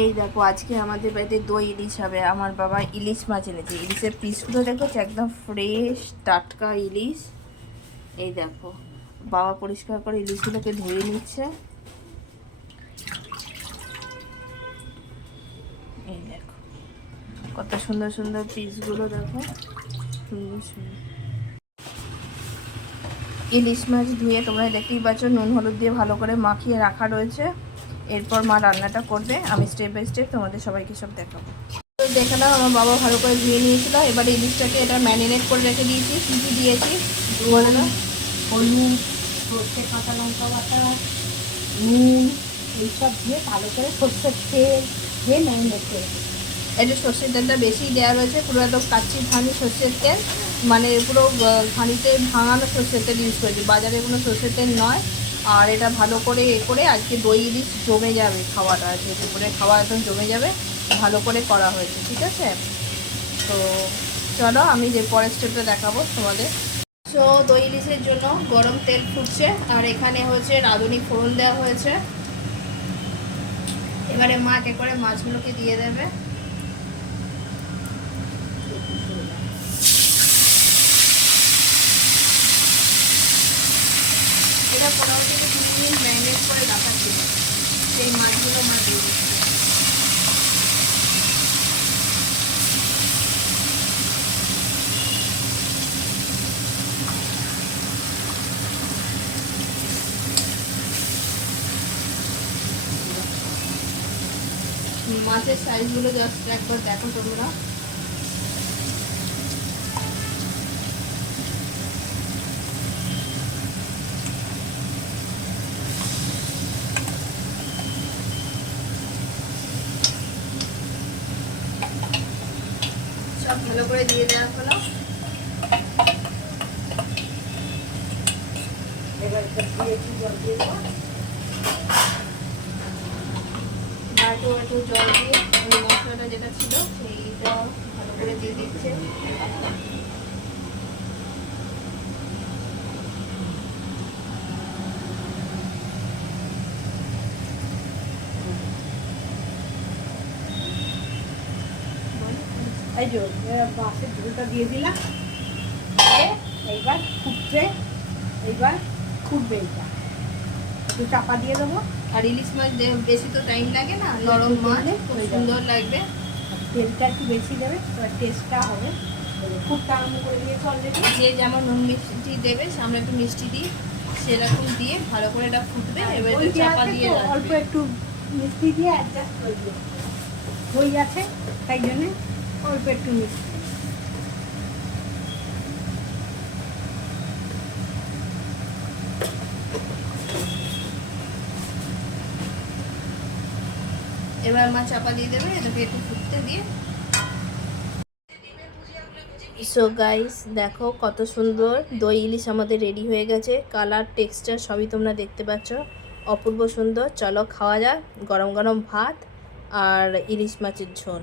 এই দেখো আজকে আমাদের বাড়িতে দই ইলিশ হবে। আমার বাবা ইলিশ মাছ এনেছে। ইলিশের পিসগুলো দেখো একদম ফ্রেশ টাটকা ইলিশ। এই দেখো বাবা পরিষ্কার করে ইলিশগুলোকে ধুয়ে নিচ্ছে। এই দেখো কত সুন্দর সুন্দর পিসগুলো দেখো, সুন্দর সুন্দর ইলিশ মাছ ধুয়ে তোমরা দেখতেই পাচ্ছ নুন হলুদ দিয়ে ভালো করে মাখিয়ে রাখা রয়েছে। এরপর মা রান্নাটা করবে, আমি স্টেপ বাই স্টেপ তোমাদের সবাইকে সব দেখাবো। দেখে নাও আমার বাবা ভালো করে ধুয়ে নিয়েছিল। এবার ইলিশটাকে এটা ম্যারিনেট করে রেখে দিয়েছি। কী কী দিয়েছি বলে না? হলুদ, সর্ষে, কাঁচা লঙ্কা বাটা, নুন এইসব দিয়ে ভালো করে সর্ষের তেল দিয়ে ম্যারিনেট করে দিই। একটু সর্ষের তেলটা বেশি দেওয়া রয়েছে, পুরো একদম কাচ্চি ঘানি সর্ষের তেল, মানে পুরো ঘানিতে ভাঙানো সর্ষের তেল ইউজ করেছি, বাজারে কোনো সর্ষের তেল নয়। আর এটা ভালো করে করে আজকে দই ইলিশ জমে যাবে, খাওয়াটা আজকে দুপুরে খাওয়া একদম জমে যাবে, ভালো করে করা হয়েছে। ঠিক আছে, তো চলো আমি যে পরের স্টেপটা দেখাবো তোমাদের। তো দই ইলিশের জন্য গরম তেল ফুটছে, আর এখানে হচ্ছে রাঁধুনি ফোড়ন দেওয়া হয়েছে। এবারে মা একে করে মাছগুলোকে দিয়ে দেবে। এটা 15 থেকে 20 মিনিট ম্যারিনেট করে রাখা ছিল, সেই মাছগুলো মা দিয়ে দিচ্ছে। মাছের সাইজগুলো জাস্ট একবার দেখো তোমরা। সব ভালো করে দিয়ে দেওয়া হলো। এবার দিয়ে একটু জল দিয়ে দেবো। একটু জল দিয়ে ওই মশলাটা যেটা ছিল সেইটা ভালো করে দিয়ে দিচ্ছে। এই যে মাছের ঝোলটা দিয়ে দিলাম, এইবার ফুটছে, এইবার ফুটবে, এইটা একটু চাপা দিয়ে দেবো। আর ইলিশ মাছ বেশি তো টাইম লাগে না, নরম মাছ, খুব সুন্দর লাগবে। তেলটা একটু বেশি দেবে, টেস্টটা হবে। খুব তাড়াতাড়ি করে দিয়েছে অলরেডি। যে যেমন নুন মিষ্টি দেবে, সামনে একটু মিষ্টি দিই, সেরকম দিয়ে ভালো করে এটা ফুটবে। এবার একটু চাপা দিয়ে অল্প একটু মিষ্টি দিয়ে অ্যাডজাস্ট করে দিও, দই আছে তাই জন্যে অল্প একটু মিষ্টি। এবার মা চাপা দিয়ে দেবে, এটাকে একটু ফুটতে দিয়ে। সো গাইস দেখো কত সুন্দর দই ইলিশ আমাদের রেডি হয়ে গেছে। কালার টেক্সচার সবই তোমরা দেখতে পাচ্ছ, অপূর্ব সুন্দর। চলো খাওয়া যাক, গরম গরম ভাত আর ইলিশ মাছের ঝোল।